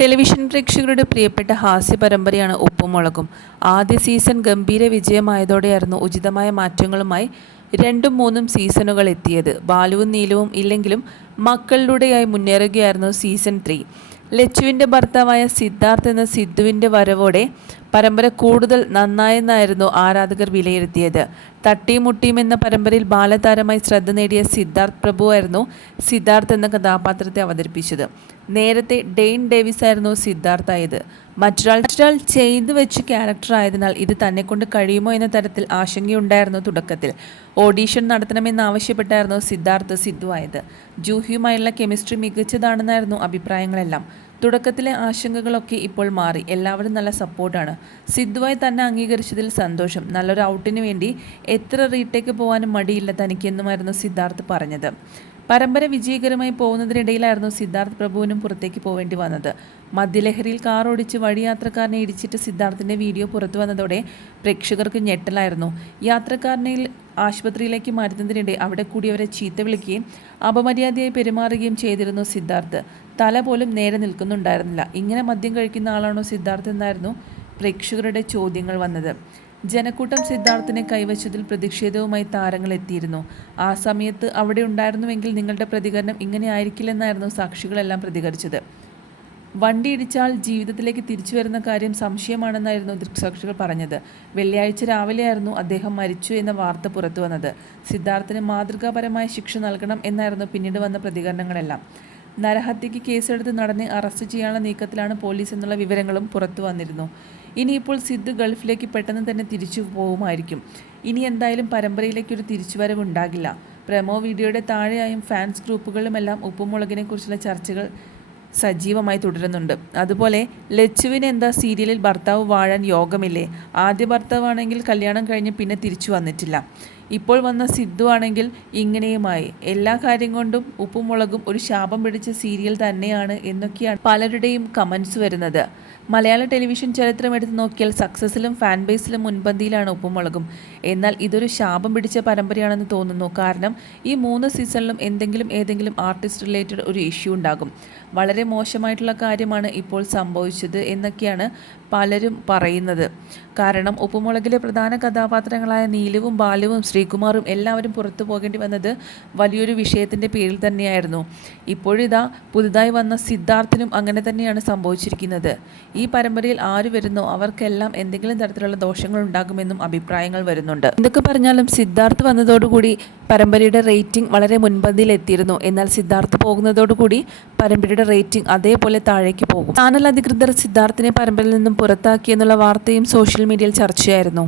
Television പ്രേക്ഷകരുടെ പ്രിയപ്പെട്ട ഹാസ്യ പരമ്പരയാണ് ഉപ്പും മുളകും. ആദ്യ സീസൺ ഗംഭീര വിജയമായതോടെയായിരുന്നു ഉചിതമായ മാറ്റങ്ങളുമായി 2ഉം 3ഉം സീസണുകൾ എത്തിയത്. ബാലുവും നീലുവും ഇല്ലെങ്കിലും മക്കളിലൂടെയായി മുന്നേറുകയായിരുന്നു സീസൺ 3. ലച്ചുവിൻ്റെ ഭർത്താവായ സിദ്ധാർത്ഥ് എന്ന സിദ്ധുവിൻ്റെ വരവോടെ പരമ്പര കൂടുതൽ നന്നായെന്നായിരുന്നു ആരാധകർ വിലയിരുത്തിയത്. തട്ടിയും മുട്ടിയും എന്ന പരമ്പരയിൽ ബാലതാരമായി ശ്രദ്ധ നേടിയ സിദ്ധാർത്ഥ് പ്രഭുവായിരുന്നു സിദ്ധാർത്ഥ് എന്ന കഥാപാത്രത്തെ അവതരിപ്പിച്ചത്. നേരത്തെ ഡെയ്ൻ ഡേവിസ് ആയിരുന്നു സിദ്ധാർത്ഥായത്. മറ്റൊരാൾ ചെയ്തു വെച്ച ക്യാരക്ടർ ആയതിനാൽ ഇത് തന്നെക്കൊണ്ട് കഴിയുമോ എന്ന തരത്തിൽ ആശങ്കയുണ്ടായിരുന്നു തുടക്കത്തിൽ. ഓഡീഷൻ നടത്തണമെന്നാവശ്യപ്പെട്ടായിരുന്നു സിദ്ധാർത്ഥ് സിദ്ധുവായത്. ജൂഹിയുമായുള്ള കെമിസ്ട്രി മികച്ചതാണെന്നായിരുന്നു അഭിപ്രായങ്ങളെല്ലാം. തുടക്കത്തിലെ ആശങ്കകളൊക്കെ ഇപ്പോൾ മാറി. എല്ലാവരും നല്ല സപ്പോർട്ടാണ്. സിദ്ധുവായി തന്നെ അംഗീകരിച്ചതിൽ സന്തോഷം. നല്ലൊരു ഔട്ടിന് വേണ്ടി എത്ര റീടേക്ക് പോകാനും മടിയില്ല തനിക്കെന്നുമായിരുന്നു സിദ്ധാർത്ഥ് പറഞ്ഞത്. പരമ്പര വിജയകരമായി പോകുന്നതിനിടയിലായിരുന്നു സിദ്ധാർത്ഥ് പ്രഭുവിനും പുറത്തേക്ക് പോവേണ്ടി വന്നത്. മദ്യലഹരിയിൽ കാർ ഓടിച്ച് വഴിയാത്രക്കാരനെ ഇടിച്ചിട്ട് സിദ്ധാർത്ഥിൻ്റെ വീഡിയോ പുറത്തു വന്നതോടെ പ്രേക്ഷകർക്ക് ഞെട്ടലായിരുന്നു. യാത്രക്കാരനെ ആശുപത്രിയിലേക്ക് മാറ്റുന്നതിനിടെ അവിടെ കൂടിയവരെ ചീത്ത വിളിക്കുകയും അപമര്യാദയായി പെരുമാറുകയും ചെയ്തിരുന്നു സിദ്ധാർത്ഥ്. തല പോലും നേരെ നിൽക്കുന്നുണ്ടായിരുന്നില്ല. ഇങ്ങനെ മദ്യം കഴിക്കുന്ന ആളാണോ സിദ്ധാർത്ഥ് എന്നായിരുന്നു പ്രേക്ഷകരുടെ ചോദ്യങ്ങൾ വന്നത്. ജനക്കൂട്ടം സിദ്ധാർത്ഥിനെ കൈവച്ചതിൽ പ്രതിഷേധവുമായി താരങ്ങൾ എത്തിയിരുന്നു. ആ സമയത്ത് അവിടെ ഉണ്ടായിരുന്നുവെങ്കിൽ നിങ്ങളുടെ പ്രതികരണം ഇങ്ങനെ ആയിരിക്കില്ലെന്നായിരുന്നു സാക്ഷികളെല്ലാം പ്രതികരിച്ചത്. വണ്ടി ഇടിച്ചാൽ ജീവിതത്തിലേക്ക് തിരിച്ചു വരുന്ന കാര്യം സംശയമാണെന്നായിരുന്നു ദൃക്സാക്ഷികൾ പറഞ്ഞത്. വെള്ളിയാഴ്ച രാവിലെയായിരുന്നു അദ്ദേഹം മരിച്ചു എന്ന വാർത്ത പുറത്തു വന്നത്. സിദ്ധാർത്ഥിന് മാതൃകാപരമായ ശിക്ഷ നൽകണം എന്നായിരുന്നു പിന്നീട് വന്ന പ്രതികരണങ്ങളെല്ലാം. നരഹത്യയ്ക്ക് കേസെടുത്ത് നടനെ അറസ്റ്റ് ചെയ്യാനുള്ള നീക്കത്തിലാണ് പോലീസ് എന്നുള്ള വിവരങ്ങളും പുറത്തു വന്നിരുന്നു. ഇനിയിപ്പോൾ സിദ്ധു ഗൾഫിലേക്ക് പെട്ടെന്ന് തന്നെ തിരിച്ചു പോകുമായിരിക്കും. ഇനി എന്തായാലും പരമ്പരയിലേക്കൊരു തിരിച്ചുവരവ് ഉണ്ടാകില്ല. പ്രമോ വീഡിയോയുടെ താഴെയായും ഫാൻസ് ഗ്രൂപ്പുകളിലുമെല്ലാം ഉപ്പുമുളകിനെ കുറിച്ചുള്ള ചർച്ചകൾ സജീവമായി തുടരുന്നുണ്ട്. അതുപോലെ ലച്ചുവിന് എന്താ സീരിയലിൽ ഭർത്താവ് വാഴാൻ യോഗമില്ലേ? ആദ്യ ഭർത്താവാണെങ്കിൽ കല്യാണം കഴിഞ്ഞ് പിന്നെ തിരിച്ചു വന്നിട്ടില്ല. ഇപ്പോൾ വന്ന സിദ്ധു ആണെങ്കിൽ ഇങ്ങനെയുമായി. എല്ലാ കാര്യം കൊണ്ടും ഉപ്പുമുളകും ഒരു ശാപം പിടിച്ച സീരിയൽ തന്നെയാണ് എന്നൊക്കെയാണ് പലരുടെയും കമൻസ് വരുന്നത്. മലയാള ടെലിവിഷൻ ചരിത്രം എടുത്ത് നോക്കിയാൽ സക്സസിലും ഫാൻ ബേസിലും മുൻപന്തിയിലാണ് ഉപ്പുമുളകും. എന്നാൽ ഇതൊരു ശാപം പിടിച്ച പരമ്പരയാണെന്ന് തോന്നുന്നു. കാരണം ഈ 3 സീസണിലും ഏതെങ്കിലും ആർട്ടിസ്റ്റ് റിലേറ്റഡ് ഒരു ഇഷ്യൂ ഉണ്ടാകും. വളരെ മോശമായിട്ടുള്ള കാര്യമാണ് ഇപ്പോൾ സംഭവിച്ചത് എന്നൊക്കെയാണ് പലരും പറയുന്നത്. കാരണം ഉപ്പുമുളകിലെ പ്രധാന കഥാപാത്രങ്ങളായ നീലുവും ബാലുവും ശ്രീകുമാറും എല്ലാവരും പുറത്തു പോകേണ്ടി വന്നത് വലിയൊരു വിഷയത്തിൻ്റെ പേരിൽ തന്നെയായിരുന്നു. ഇപ്പോഴിതാ പുതുതായി വന്ന സിദ്ധാർത്ഥിനും അങ്ങനെ തന്നെയാണ് സംഭവിച്ചിരിക്കുന്നത്. ഈ പരമ്പരയിൽ ആര് വരുന്നോ അവർക്കെല്ലാം എന്തെങ്കിലും തരത്തിലുള്ള ദോഷങ്ങൾ ഉണ്ടാകുമെന്നും അഭിപ്രായങ്ങൾ വരുന്നുണ്ട്. എന്തൊക്കെ പറഞ്ഞാലും സിദ്ധാർത്ഥ് വന്നതോടുകൂടി പരമ്പരയുടെ റേറ്റിംഗ് വളരെ മുൻപന്തിയിൽ എത്തിയിരുന്നു. എന്നാൽ സിദ്ധാർത്ഥ് പോകുന്നതോടുകൂടി പരമ്പരയുടെ റേറ്റിംഗ് അതേപോലെ താഴേക്ക് പോകും. ചാനൽ അധികൃതർ സിദ്ധാർത്ഥിനെ പരമ്പരയിൽ നിന്നും പുറത്താക്കിയെന്നുള്ള വാർത്തയും സോഷ്യൽ മീഡിയയിൽ ചർച്ചയായിരുന്നു.